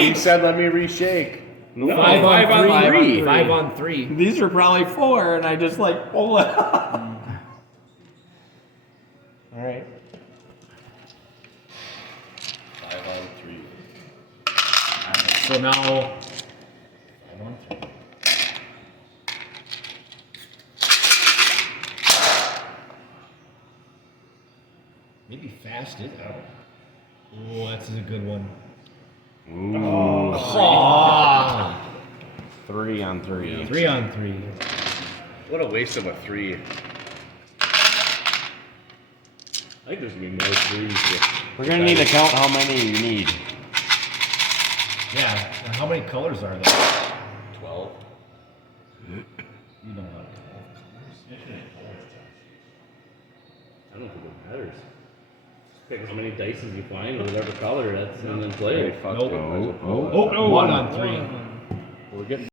He said, "Let me reshake." No, Five on three. 5 on 3. These are probably 4, and I just like pull it up. All right. 5 on 3. So now 5 on 3. Maybe fast is out. Oh, that's a good one. Ooh. Oh. 3 on 3. 3 on 3. What a waste of a 3. I think there's gonna be more 3s. We're gonna need to count how many you need. Yeah. Now how many colors are there? 12. You know how to I don't think it matters. Pick as many dice as you find, or whatever color that's, and then play. Fuck Nope. it. Oh. Oh, 1 on 3. We're getting